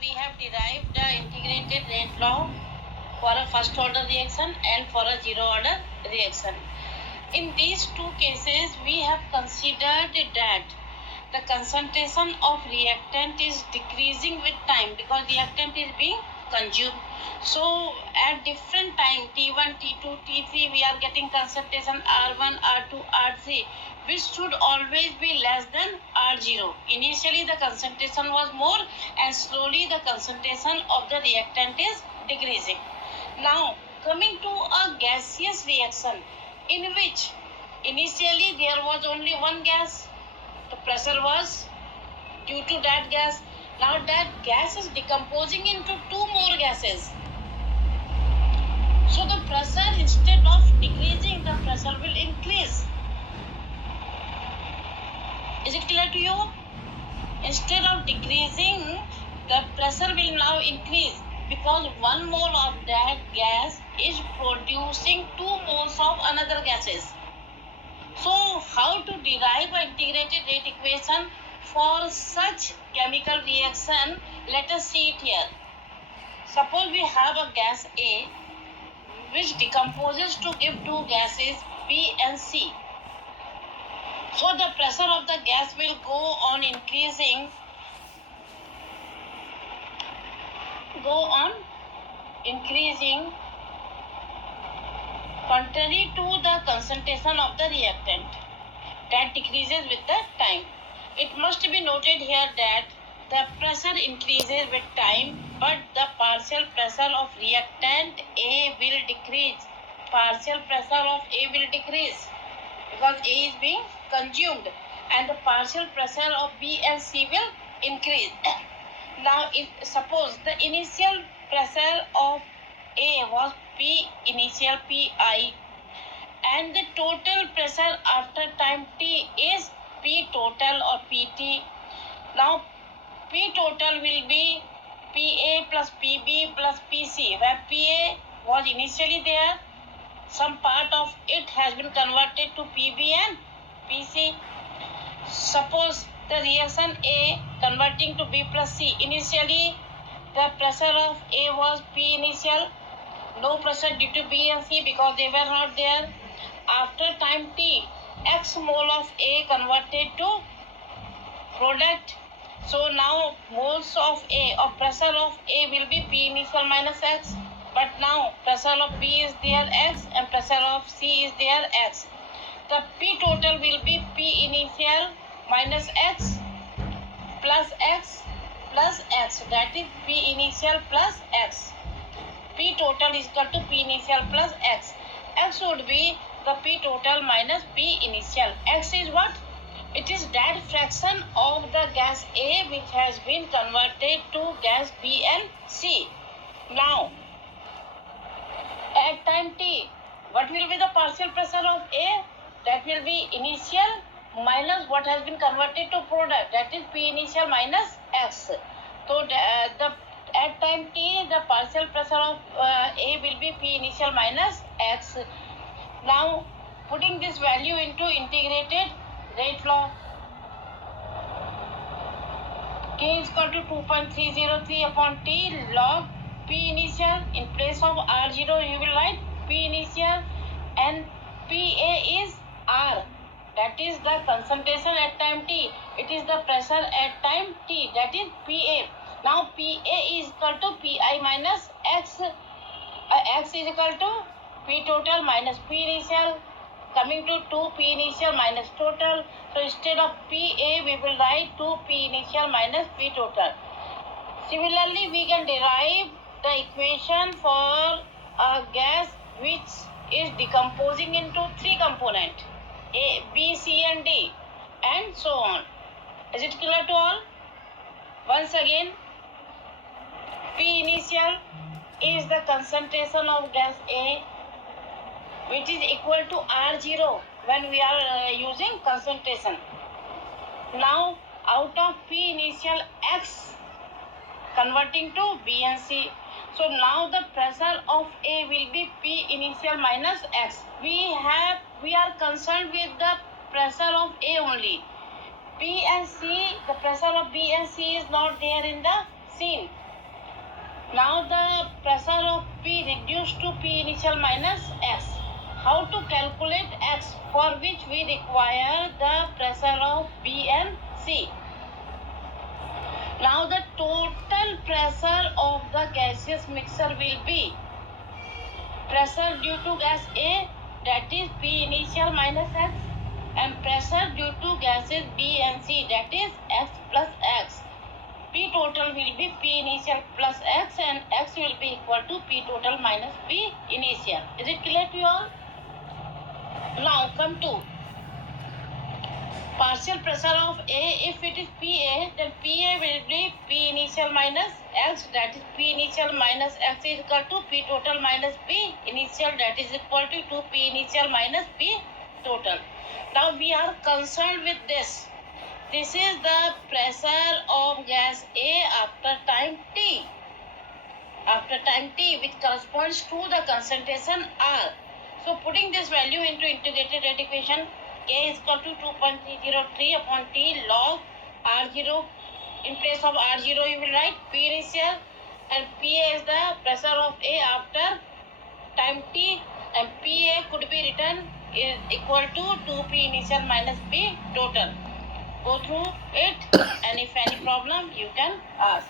we have derived the integrated rate law for a first order reaction and for a zero order reaction. In these two cases, we have considered that the concentration of reactant is decreasing with time because reactant is being consumed. So at different time T1, T2, T3 we are getting concentration R1, R2, R3 which should always be less than R0. Initially the concentration was more and slowly the concentration of the reactant is decreasing. Now coming to a gaseous reaction in which initially there was only one gas, the pressure was due to that gas. Now that gas is decomposing into two more gases. So the pressure, instead of decreasing, the pressure will increase. Is it clear to you? Instead of decreasing, the pressure will now increase because one mole of that gas is producing 2 moles of another gases. So how to derive an integrated rate equation for such chemical reaction? Let us see it here. Suppose we have a gas A which decomposes to give two gases B and C. So the pressure of the gas will go on increasing, contrary to the concentration of the reactant that decreases with the time. It must be noted here that the pressure increases with time but the partial pressure of reactant A will decrease. Partial pressure of A will decrease because A is being consumed and the partial pressure of B and C will increase. Now if suppose the initial pressure of A was P initial Pi and the total pressure after time T is P total or Pt. Now P total will be Pa plus Pb plus Pc, where Pa was initially there, some part of it has been converted to Pb and Pc. Suppose the reaction A converting to B plus C, initially the pressure of A was P initial, no pressure due to B and C because they were not there. After time T, X mole of A converted to product. So now moles of A or pressure of A will be P initial minus X. But now pressure of B is there X and pressure of C is there X. The P total will be P initial minus X plus X plus X. That is P initial plus X. P total is equal to P initial plus X. X would be the P total minus P initial. X is what? It is that fraction of the gas A which has been converted to gas B and C. Now, at time T, what will be the partial pressure of A? That will be initial minus what has been converted to product. That is P initial minus X. So, at time T, the partial pressure of A will be P initial minus X. Now, putting this value into integrated rate law, K is equal to 2.303 upon T log P initial. In place of R0, you will write P initial and PA is R. That is the concentration at time T. It is the pressure at time T. That is PA. Now PA is equal to PI minus X. X is equal to P total minus P initial, coming to 2 P initial minus total. So instead of PA, we will write 2 P initial minus P total. Similarly, we can derive the equation for a gas which is decomposing into 3 components, A, B, C and D and so on. Is it clear to all? Once again, P initial is the concentration of gas A which is equal to R0 when we are using concentration. Now out of P initial X converting to B and C. So now the pressure of A will be P initial minus X. We are concerned with the pressure of A only. B and C, the pressure of B and C is not there in the scene. pressure of P reduced to P initial minus X. How to calculate X, for which we require the pressure of B and C. Now the total pressure of the gaseous mixture will be pressure due to gas A, that is P initial minus X, and pressure due to gases B and C, that is X plus X. P total will be P initial plus X, and X will be equal to P total minus P initial. Is it clear to you all? Now come to partial pressure of A. If it is PA, then PA will be P initial minus X, that is P initial minus X is equal to P total minus P initial, that is equal to 2P initial minus P total. Now we are concerned with this. This is the pressure of gas A after time T. After time T, which corresponds to the concentration R. So putting this value into integrated rate equation, K is equal to 2.303 upon T log R0. In place of R0, you will write P initial, and PA is the pressure of A after time T, and PA could be written is equal to 2P initial minus P total. Go through it, and if any problem, you can ask.